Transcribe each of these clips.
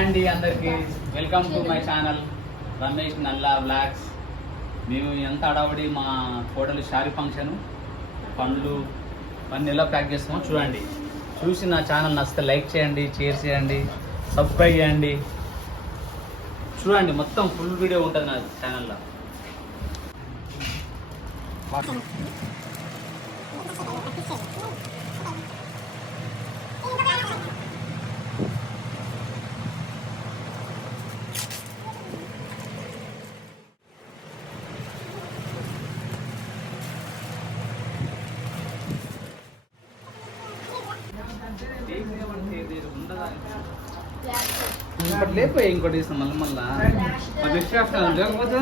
అండి అందరికి welcome to my channel Ramesh నల్లా వ్లాగ్స్. మేము ఎంత అడవడి మా కోడలు షారీ ఫంక్షన్ పండ్లు అన్నీ ఎలా ప్యాక్ చేస్తామో చూడండి. చూసి నా ఛానల్ నచ్చితే లైక్ చేయండి, షేర్ చేయండి, సబ్స్క్రైబ్ చేయండి. చూడండి మొత్తం ఫుల్ వీడియో ఉంటుంది నా ఛానల్లో. ఇంకోటి లేకపోయి ఇంకోటి ఇస్తాం మళ్ళీ మళ్ళీ విశ్వాసం లేకపోతే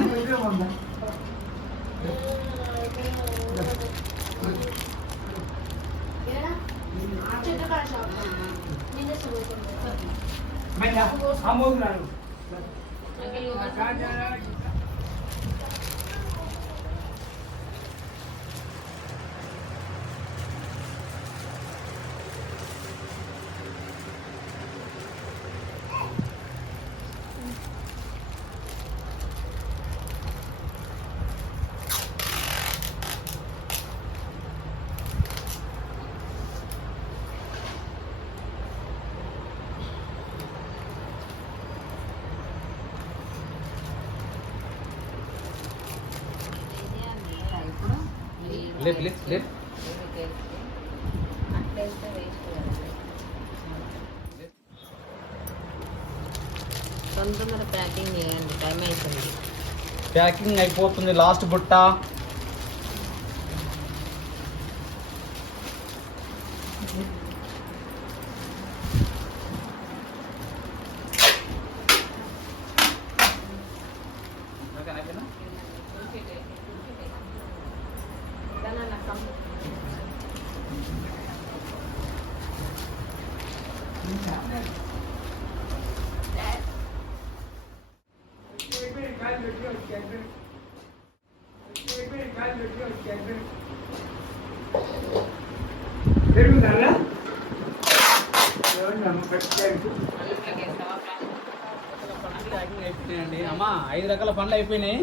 లేపు లేపు లేపు. తొందరగా ప్యాకింగ్ చేయండి, టైం అవుతుంది. ప్యాకింగ్ అయిపోతుంది. లాస్ట్ బుట్ట. అమ్మా 5 రకాల పండ్లు అయిపోయినాయి.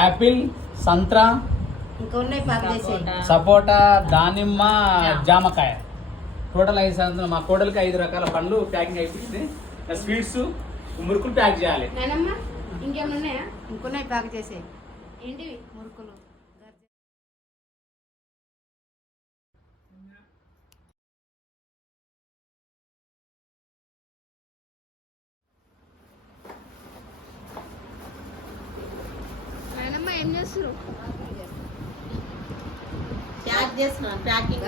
యాపిల్, సంత్రా, సపోటా, దానిమ్మ, జామకాయ. టోటల్ 5 సంవత్సరం. మా కోడలికి 5 రకాల పండ్లు ప్యాకింగ్ అయిపోయింది. స్వీట్స్, మురుకులు ప్యాక్ చేయాలి. ఇంకేమన్నాయా? ఇంకొన్నాయి ప్యాక్ చేసే. ఏంటివి? మురుకులు. ఏం చేస్తారు? ప్యాక్ చేస్తున్నాం. ప్యాకింగ్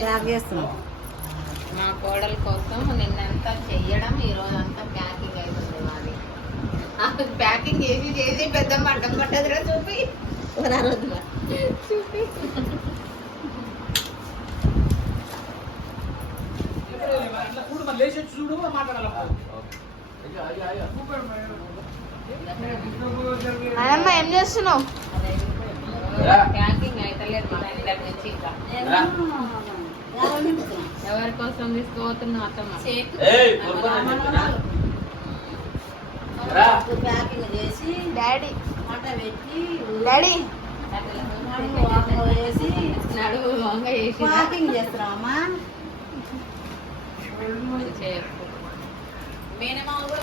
ప్యాక్ చేస్తున్నాం. మా కోడల కోసం నిన్నంతా చెయ్యడం, ఈరోజు అంతా ప్యాకింగ్ అవుతుంది. మాది ప్యాకింగ్ చేసి చేసి పెద్ద మంటం పట్టదురా. చూపి చూపి చూడు మాట్లాడాలి. అమ్మా ఏం చేస్తున్నావు? ప్యాకింగ్ అయితలేదు మా దగ్గర నుంచి. ఇంకా ఎవరి కోసం తీసుకోబోతున్నావు అత్తమ్మ? ప్యాకింగ్ చేసి డాడీ మాట పెట్టి డాడీ వేసి నడువు వంగ వేసి ప్యాకింగ్ చేస్తున్నామా? మేనమామ కూడా